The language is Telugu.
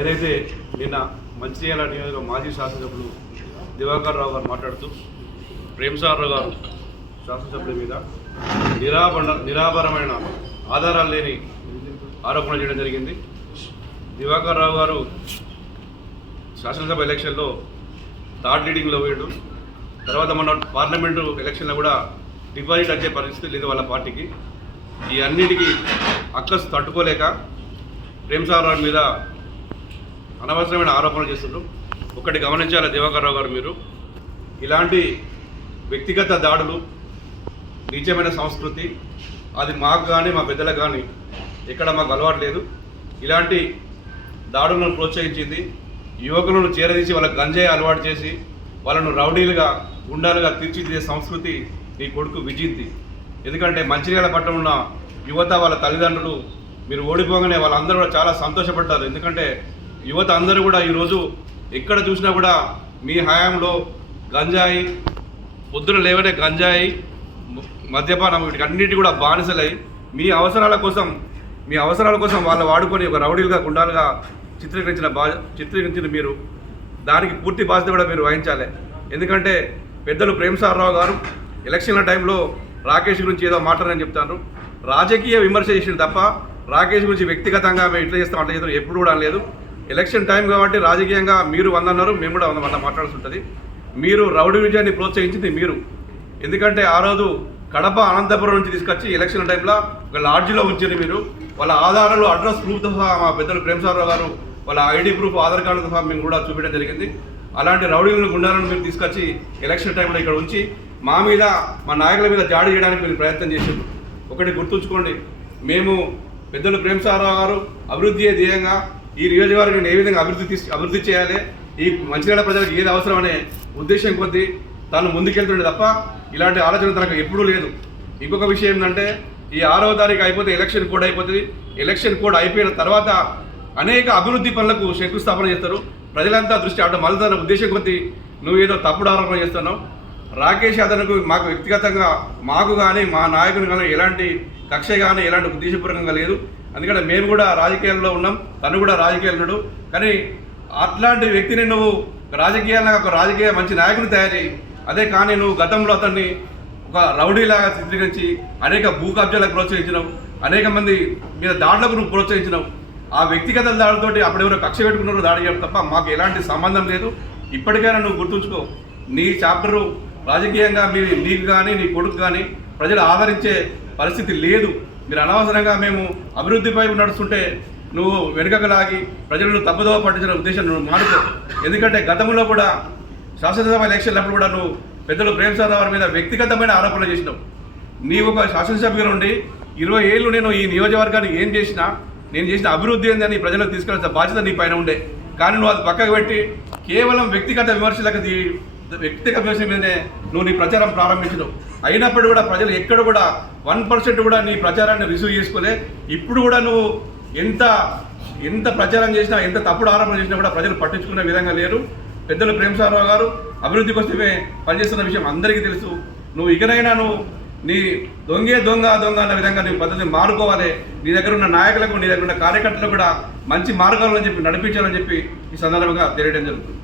ఏదైతే నిన్న మంచిర్యాల నియోజక మాజీ శాసనసభ్యులు దివాకర్ రావు గారు మాట్లాడుతూ ప్రేమ్సార్ రావు గారు శాసనసభ్యుల మీద నిరాభరణ నిరాభరమైన ఆధారాలు లేని ఆరోపణ చేయడం జరిగింది. దివాకర్ రావు గారు శాసనసభ ఎలక్షన్లో థర్డ్ లీడింగ్లో పోయాడు. తర్వాత మన పార్లమెంటు ఎలక్షన్లో కూడా డిపాజిట్ వచ్చే పరిస్థితి లేదు వాళ్ళ పార్టీకి. ఈ అన్నిటికీ అక్కసు తట్టుకోలేక ప్రేమసారరావు మీద అనవసరమైన ఆరోపణలు చేస్తున్నారు ఒకటి గమనించాలి దివాకర్ గారు మీరు. ఇలాంటి వ్యక్తిగత దాడులు నీచమైన సంస్కృతి అది మాకు కానీ మా పెద్దలకు కానీ ఎక్కడ మాకు అలవాటు లేదు. ఇలాంటి దాడులను ప్రోత్సహించింది యువకులను చేరదీసి వాళ్ళకి గంజాయి అలవాటు చేసి వాళ్ళను రౌడీలుగా గుండాలుగా తీర్చిదిద్దే సంస్కృతి నీ కొడుకు విజింది. ఎందుకంటే మంచిర్యాల పట్టణం ఉన్న యువత వాళ్ళ తల్లిదండ్రులు మీరు ఓడిపోగానే వాళ్ళందరూ కూడా చాలా సంతోషపడ్డారు. ఎందుకంటే యువత అందరూ కూడా ఈరోజు ఎక్కడ చూసినా కూడా మీ హయాంలో గంజాయి పొద్దున లేవనే గంజాయి మద్యపానం వీటికన్నిటి కూడా బానిసలై మీ అవసరాల కోసం మీ అవసరాల కోసం వాళ్ళు వాడుకొని ఒక రౌడీలుగా గుండాలుగా చిత్రీకరించిన బా చిత్రీకరించిన మీరు దానికి పూర్తి బాధ్యత కూడా మీరు వహించాలి. ఎందుకంటే పెద్దలు ప్రేమసారరావు గారు ఎలక్షన్ల టైంలో రాకేష్ గురించి ఏదో మాట్లాడని చెప్తాను రాజకీయ విమర్శ చేసిండు తప్ప రాకేష్ గురించి వ్యక్తిగతంగా మేము ఇట్లా చేస్తాం అట్లా చేస్తాం ఎప్పుడు కూడా లేదు. ఎలక్షన్ టైం కాబట్టి రాజకీయంగా మీరు వంద అన్నారు మేము కూడా వంద వంద మాట్లాడాల్సి ఉంటుంది. మీరు రౌడీ విజయాన్ని ప్రోత్సహించింది మీరు. ఎందుకంటే ఆ రోజు కడప అనంతపురం నుంచి తీసుకొచ్చి ఎలక్షన్ టైంలో ఒక లాడ్జ్లో ఉంచారు మీరు. వాళ్ళ ఆధారాలు అడ్రస్ ప్రూఫ్తో సహా మా పెద్దలు ప్రేమసారావు గారు వాళ్ళ ఐడి ప్రూఫ్ ఆధార్ కార్డుతో సహా మేము కూడా చూపించడం జరిగింది. అలాంటి రౌడీలను గుండాలను మీరు తీసుకొచ్చి ఎలక్షన్ టైంలో ఇక్కడ ఉంచి మా మీద మా నాయకుల మీద జాడి చేయడానికి మీరు ప్రయత్నం చేసారు ఒకటి గుర్తుంచుకోండి మేము పెద్దలు ప్రేమసారావు గారు అభివృద్ధి ధ్యేయంగా ఈ నియోజకవర్గాన్ని ఏ విధంగా అభివృద్ధి తీసు అభివృద్ధి చేయాలి? ఈ మంచిర్యాల ప్రజలకు ఏది అవసరం అనే ఉద్దేశం కొద్దీ తాను ముందుకెళ్తుండే తప్ప ఇలాంటి ఆలోచన తనకు ఎప్పుడూ లేదు. ఇంకొక విషయం ఏంటంటే ఈ ఆరవ తారీఖు అయిపోతే ఎలక్షన్ కోడ్ అయిపోతుంది. ఎలక్షన్ కోడ్ అయిపోయిన తర్వాత అనేక అభివృద్ధి పనులకు శంకుస్థాపన చేస్తారు. ప్రజలంతా దృష్టి అటు మళ్ళీ ఉద్దేశం కొద్దీ నువ్వు ఏదో తప్పుడు ఆరోపణ చేస్తున్నావు. రాకేష్ అతనుకు మాకు వ్యక్తిగతంగా మాకు కానీ మా నాయకుని కానీ ఎలాంటి కక్ష కానీ ఎలాంటి ఉద్దేశపూర్వకంగా లేదు. ఎందుకంటే మేము కూడా రాజకీయాల్లో ఉన్నాం తను కూడా రాజకీయాలు కానీ అట్లాంటి వ్యక్తిని నువ్వు రాజకీయాల్లో ఒక రాజకీయ మంచి నాయకుని తయారు చేయి. అదే కానీ నువ్వు గతంలో అతన్ని ఒక రౌడీలాగా చిత్రీకరించి అనేక భూ కబ్జాలకు ప్రోత్సహించినావు అనేక మంది మీద దాడులకు నువ్వు ప్రోత్సహించినావు. ఆ వ్యక్తిగత దాడులతోటి అప్పుడు ఎవరో కక్ష పెట్టుకున్నారో దాడి చేయడం తప్ప మాకు ఎలాంటి సంబంధం లేదు. ఇప్పటికైనా నువ్వు గుర్తుంచుకో నీ చాప్టరు రాజకీయంగా మీ నీకు కానీ నీ కొడుకు కానీ ప్రజలు ఆదరించే పరిస్థితి లేదు. మీరు అనవసరంగా మేము అభివృద్ధిపై నడుస్తుంటే నువ్వు వెనుకకు లాగి ప్రజలను తప్పుదోవ పట్టించిన ఉద్దేశం నువ్వు మానుకో. ఎందుకంటే గతంలో కూడా శాసనసభ ఎలక్షన్లప్పుడు కూడా నువ్వు పెద్దలు ప్రేమ్ రావు మీద వ్యక్తిగతమైన ఆరోపణలు చేసినావు. నీవు ఒక శాసనసభ్యులు నుండి ఇరవై ఏళ్ళు నేను ఈ నియోజకవర్గానికి ఏం చేసినా నేను చేసిన అభివృద్ధి ఏందని ప్రజలకు తీసుకెళ్ళిన బాధ్యత నీ పైన ఉండే. కానీ నువ్వు అది పక్కకు పెట్టి కేవలం వ్యక్తిగత విమర్శలకు వ్యక్తిగత విమర్శ మీదనే నువ్వు నీ ప్రచారం ప్రారంభించినావు అయినప్పుడు కూడా ప్రజలు ఎక్కడ కూడా వన్ పర్సెంట్ కూడా నీ ప్రచారాన్ని రిసీవ్ చేసుకోలే. ఇప్పుడు కూడా నువ్వు ఎంత ఎంత ప్రచారం చేసినా ఎంత తప్పుడు ఆరోపణ చేసినా కూడా ప్రజలు పట్టించుకునే విధంగా లేరు. పెద్దలు ప్రేమసారావు గారు అభివృద్ధి కోసమే పనిచేస్తున్న విషయం అందరికీ తెలుసు. నువ్వు ఇకనైనా నువ్వు నీ దొంగే దొంగ దొంగ అన్న విధంగా నీ పద్ధతిని మారుకోవాలి. నీ దగ్గర ఉన్న నాయకులకు నీ దగ్గర ఉన్న కార్యకర్తలకు కూడా మంచి మార్గాలను చెప్పి నడిపించాలని చెప్పి ఈ సందర్భంగా తెలియడం జరుగుతుంది.